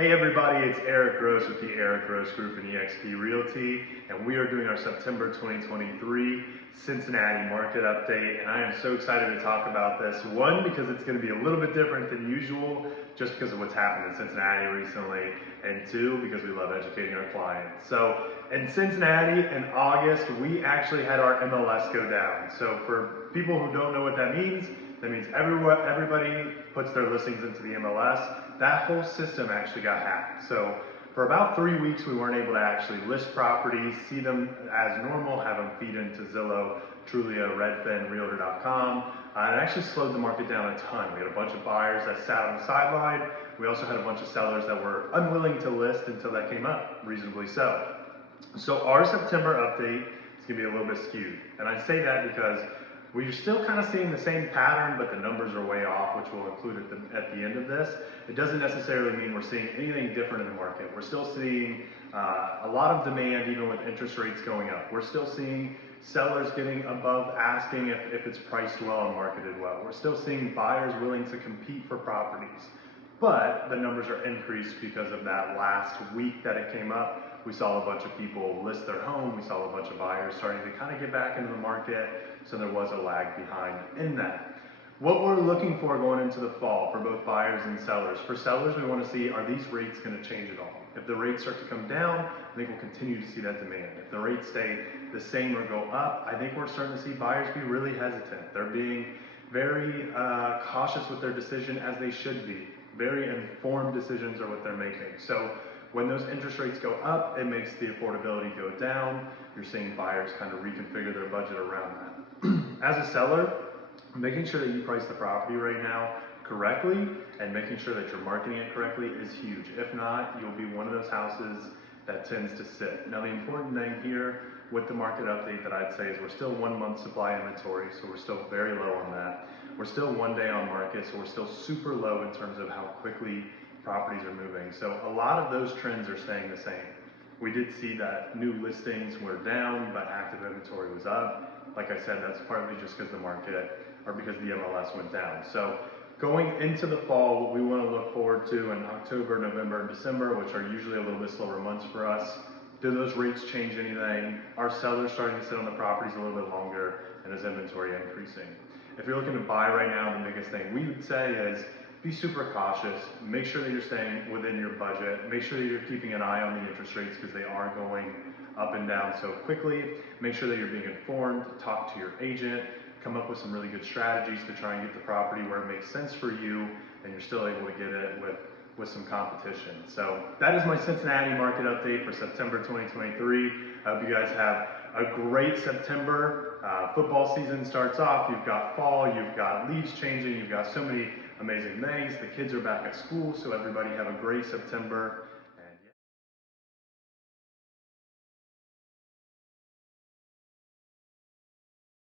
Hey everybody, it's Eric Gross with the Eric Gross Group and eXp Realty, and we are doing our September 2023 Cincinnati market update, and I am so excited to talk about this. One, because it's going to be a little bit different than usual, just because of what's happened in Cincinnati recently, and two, because we love educating our clients. So in Cincinnati in August, we actually had our MLS go down. So for people who don't know what that means everybody puts their listings into the MLS. That whole system actually got hacked. So for about 3 weeks, we weren't able to actually list properties, see them as normal, have them feed into Zillow, Trulia, Redfin, Realtor.com. And it actually slowed the market down a ton. We had a bunch of buyers that sat on the sideline. We also had a bunch of sellers that were unwilling to list until that came up, reasonably so. So our September update is gonna be a little bit skewed. And I say that because we're still kind of seeing the same pattern, but the numbers are way off, which we'll include at the end of this. It doesn't necessarily mean we're seeing anything different in the market. We're still seeing a lot of demand, even with interest rates going up. We're still seeing sellers getting above asking if it's priced well and marketed well. We're still seeing buyers willing to compete for properties. But the numbers are increased because of that last week that it came up. We saw a bunch of people list their home. We saw a bunch of buyers starting to kind of get back into the market. So there was a lag behind in that. What we're looking for going into the fall for both buyers and sellers. For sellers, we want to see, are these rates going to change at all? If the rates start to come down, I think we'll continue to see that demand. If the rates stay the same or go up, I think we're starting to see buyers be really hesitant. They're being very cautious with their decision, as they should be. Very informed decisions are what they're making. So when those interest rates go up, it makes the affordability go down. You're seeing buyers kind of reconfigure their budget around that. As a seller, making sure that you price the property right now correctly and making sure that you're marketing it correctly is huge. If not, you'll be one of those houses that tends to sit. Now, the important thing here with the market update that I'd say is we're still 1 month supply inventory, so we're still very low on that. We're still 1 day on market, so we're still super low in terms of how quickly properties are moving. So a lot of those trends are staying the same. We did see that new listings were down, but active inventory was up. Like I said, that's partly just because the market, or because the MLS went down. So going into the fall, what we want to look forward to in October, November, and December, which are usually a little bit slower months for us, do those rates change anything? Are sellers starting to sit on the properties a little bit longer, and is inventory increasing? If you're looking to buy right now, the biggest thing we would say is be super cautious. Make sure that you're staying within your budget. Make sure that you're keeping an eye on the interest rates because they are going up and down so quickly. Make sure that you're being informed. Talk to your agent. Come up with some really good strategies to try and get the property where it makes sense for you and you're still able to get it with some competition. So that is my Cincinnati market update for September 2023. I hope you guys have a great September. Football season starts off. You've got fall, you've got leaves changing, you've got so many amazing things. The kids are back at school, so everybody have a great September.